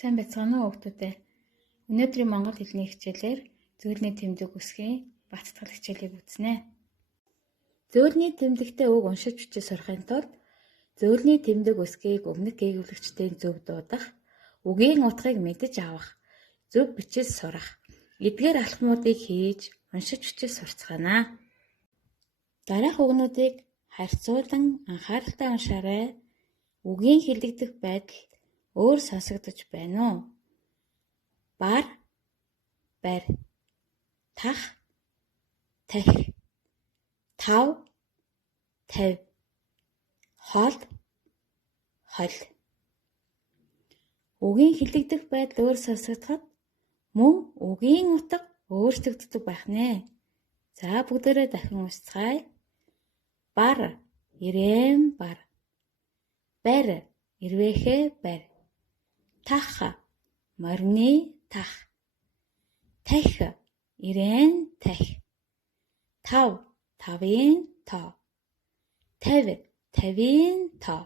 Сайн байцгаана уу хүүхдүүд. Өнөөдрийн монгол хэлний хичээлээр зөөлний тэмдэг үсгийн баттгал хичээлийг үзнэ. Зөөлний тэмдэгтээ үг уншиж бичиж сурахын тулд зөөлний тэмдэг үсгийг өмнөх гээгүүйлэгчдийн зөв дуудах, үгийн утгыг мэдэж авах, зөв бичиж сурах, эдгээр алхмуудыг хийж уншиж бичиж сурцгаана. Дараах үгнүүдийг харьцуулан анхааралтай уншаарай. Үгийн хэлэгдэх байдал өөр сонсогдож байна уу? Бар, барь, тах, тахь, тав, тавь, хол, хол. Үгийн хэлэгдэх байдал өөр сонсогдоход мөн үгийн утга өөрчлөгддөг байх нэ. За бүгдээрээ дахин уншицгаая. Бар, ирээн бар. Барь, ирвэхээ барь. Тах, морины тах. Тахь, ирээн тахь. Тав, тавын тоо. Тавь, тавийн тоо.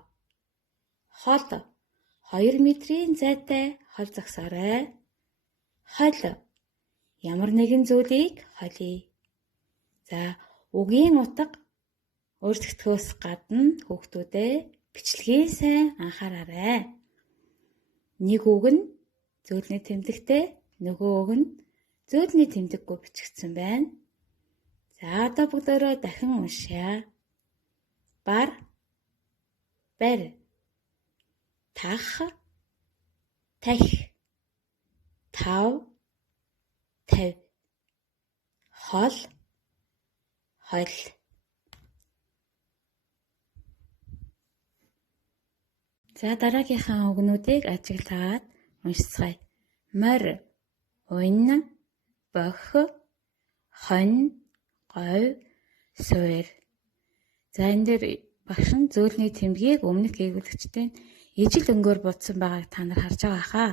Хол, 2 метрийн зайтай хол зогсоорой. Хол, ямар нэгэн зүйлийг холъё. За, үгийн утга өөрчлөгдөхөөс гадна хүүхдүүдээ бичлэгийг сайн анхаараарай. Нэг үг нь зөөлний тэмдэгтэй, нөгөө үг нь зөөлний тэмдэггүй бичигдсэн байна. За одоо бүгдээрээ дахин уншъя. Бар, барь, тах, тахь, тав, тавь, хол, хол. За дараагийнхаа үгнүүдийг ажиглаад уншицгаая. Морь, унь, бох, хонь, говь, суур. За энэ дээр багш нь зөөлний тэмдгийг өмнөх гээгүүлэгчдийн ижил өнгөөр будсан байгааг та нар харж байгаа хаа.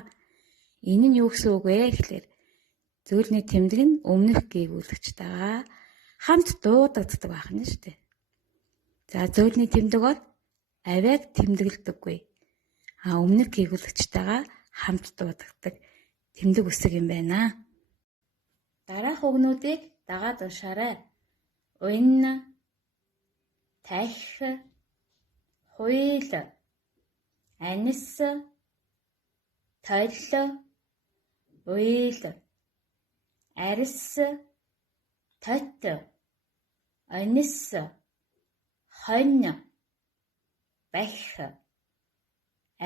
Энэ нь юу гэсэн үг вэ гэхлээр зөөлний тэмдэг нь өмнөх гээгүүлэгчтэйгээ хамт дуудагддаг байх нь шүү дээ. За зөөлний тэмдэг бол авиаг тэмдэглэдэггүй. Өмнөх гээгүүлэгчтэйгээ хамт дуудагддаг тэмдэг үсэг юм байна. Дараах үгнүүдийг дагаад уншаарай. Унь, тахь, хуйл, анис, толь, уйл, арис, тот, анис, хонь, бах,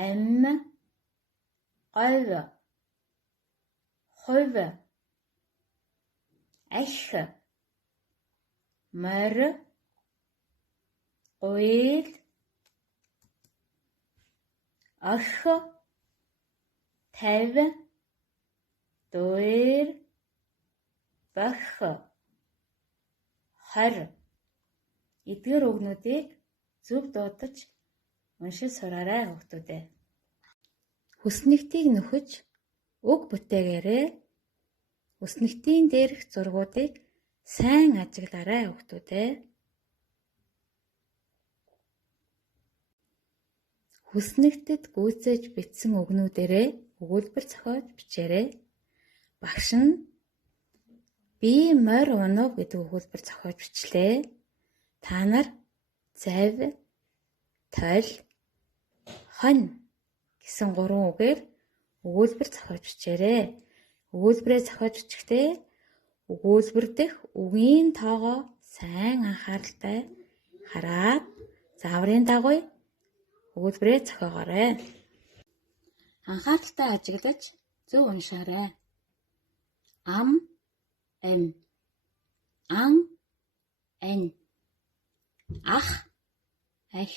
ам, говь, хувь, ах, морь, уйл, ох, тавь, дуур, бох, хор. Эдгээр үгнүүдийг зөв дуудаж уншиж сураарай хүүхдүүдээ. Хүснэгтийг нөхөж үг бүтээгээрээ хүснэгтийн дээрх зургуудыг сайн ажиглаарай хүүхдүүдээ. Хүснэгтэд гүйцээж бичсэн үгнүүдээрээ өгүүлбэр зохиож бичээрэй. Багш нь би морь унав гэдэг өгүүлбэр зохиож бичлээ. Та нар завь, толь, хонь гэсэн 3 үгээр өгүүлбэр зохиож бичээрэй. Өгүүлбэрээ зохиож бичихдээ өгүүлбэр дэх үгийн тоогоо сайн анхааралтай хараад зааврын дагуу өгүүлбэрээ зохиогоорой. Анхааралтай ажиглаж зөв уншаарай. Ам, ам, ан, ань, ах, ах,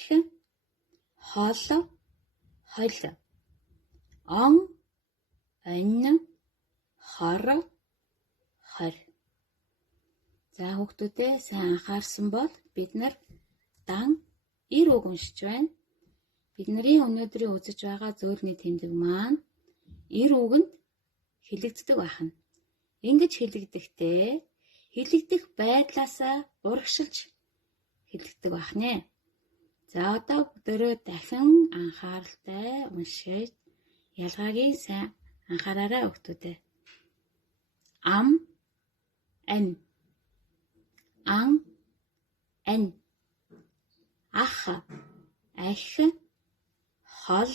хол, хол, он, онь, хор, хор. За хүүхдүүдээ сайн анхаарсан бол бид нар дан ир үг уншиж байна. Бидний өнөөдрийн үзэж байгаа зөөлний тэмдэг маань ир үгэнд хэлэгддэг байна. Ингэж хэлэгдэхдээ хэлэгдэх байдлаасаа урагшилж хэлэгддэг байна. За одоо бүгдээрээ дахин анхааралтай уншиж Ялгаагийн сайн анхаараарай хүүхдүүдээ. Ам, ань, ан, ань, ах, ах, хол,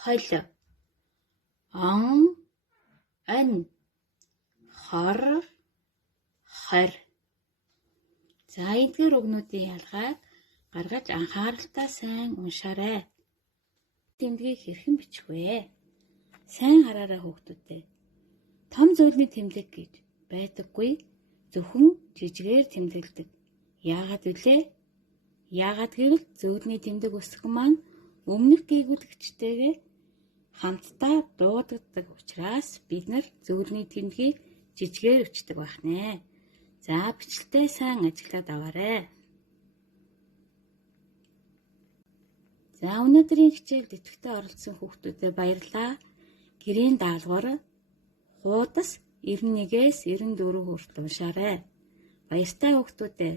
хол, он, ань, хор, хор. За эдгээр үгнүүдийн ялгааг гаргаж анхааралтай сайн уншаарай. Тэмдгийг хэрхэн бичих вэ? Сайн хараарай хүүхдүүдээ. Том зөвлөний тэмдэг гэж байдаггүй, зөвхөн жижигээр тэмдэглэдэг. Яагаад вүлээ? Яагаад гэвэл зөвлөний тэмдэг үсгэн маань өмнөх гээгүүлэгчтэйгээ хамтдаа дуудагддаг учраас бид нар зөвлөний тэмдгийг жижигээр өчтдөг байх нэ. За бичлэлтэй сайн ажиллаад аваарай. За өнөөдрийн хичээлд идэвхтэй оролцсон хүүхдүүдэд баярлалаа. Гэрийн даалгавар хуудас 91-ээс 94 хүртэл уншаарай. Баяртай хүүхдүүдээ.